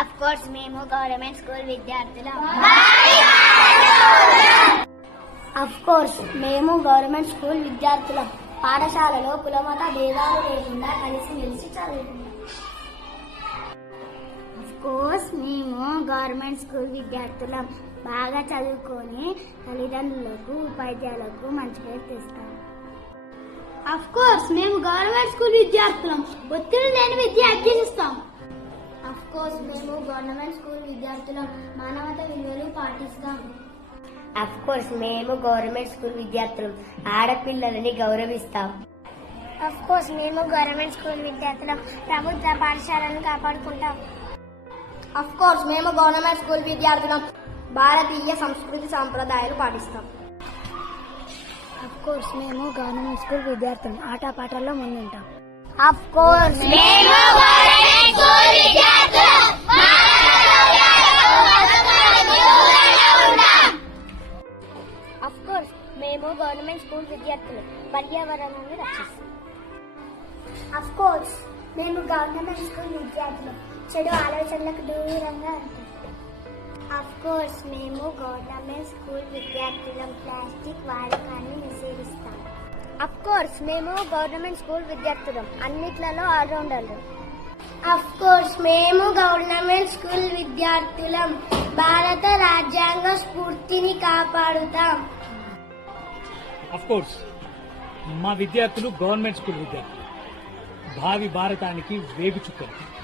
Of course మేము government school విద్యార్థులం. Of course మేము గవర్నమెంట్ స్కూల్ విద్యార్థులం. పాఠశాలలో కులమత భేదాలు లేకుండా కలిసి మెలిసి చదువుకుంటాం అఫ్ కోర్స్ మేము గవర్నమెంట్ స్కూల్ విద్యార్థులం. బాగా చదువుకొని తల్లిదండ్రులకు ఉపాధ్యాయులకు మంచి పేరు తెస్తాం. అఫ్ కోర్స్ మేము గవర్నమెంట్ స్కూల్ విద్యార్థులం. ఒత్తిడి లేని విద్య అభ్యసిస్తాం. కోర్స్ మేము గవర్నమెంట్ స్కూల్ విద్యార్థులం మానవత విలువలు పాటిస్తాం. అఫ్ కోర్స్ మేము గవర్నమెంట్ స్కూల్ విద్యార్థులం ఆడపిల్లలని గౌరవిస్తాం. అఫ్ కోర్స్ మేము గవర్నమెంట్ స్కూల్ విద్యార్థులం ప్రభుత్వ పాఠశాలను కాపాడుకుంటాం. అఫ్ కోర్స్ మేము గవర్నమెంట్ స్కూల్ విద్యార్థులం భారతీయ సంస్కృతి సాంప్రదాయాలు పాటిస్తాం. అఫ్ కోర్స్ మేము గవర్నమెంట్ స్కూల్ విద్యార్థులం ఆటపాటల్లో ముందుంటాం. అఫ్ కోర్స్ మేము మేము గవర్నమెంట్ స్కూల్ విద్యార్థులు పర్యావరణాన్ని రక్షిస్తాం అఫ్ కోర్స్ మేము గవర్నమెంట్ స్కూల్ విద్యార్థులు. చెడు ఆలోచనలకు దూరంగా ఉంటాం. అఫ్ కోర్స్ మేము గవర్నమెంట్ స్కూల్ విద్యార్థులం ప్లాస్టిక్ వాడకాన్ని నిషేధిస్తాం. అఫ్ కోర్స్ మేము గవర్నమెంట్ స్కూల్ విద్యార్థులం అన్నిట్లలో ఆల్రౌండర్లు. అఫ్ కోర్స్ మేము గవర్నమెంట్ స్కూల్ విద్యార్థులం భారత రాజ్యాంగ స్ఫూర్తిని కాపాడుతాం. కోర్స్ మా విద్యార్థులు గవర్నమెంట్ స్కూల్ విద్యార్థులు. భావి భారతానికి వేగు చుక్కలు.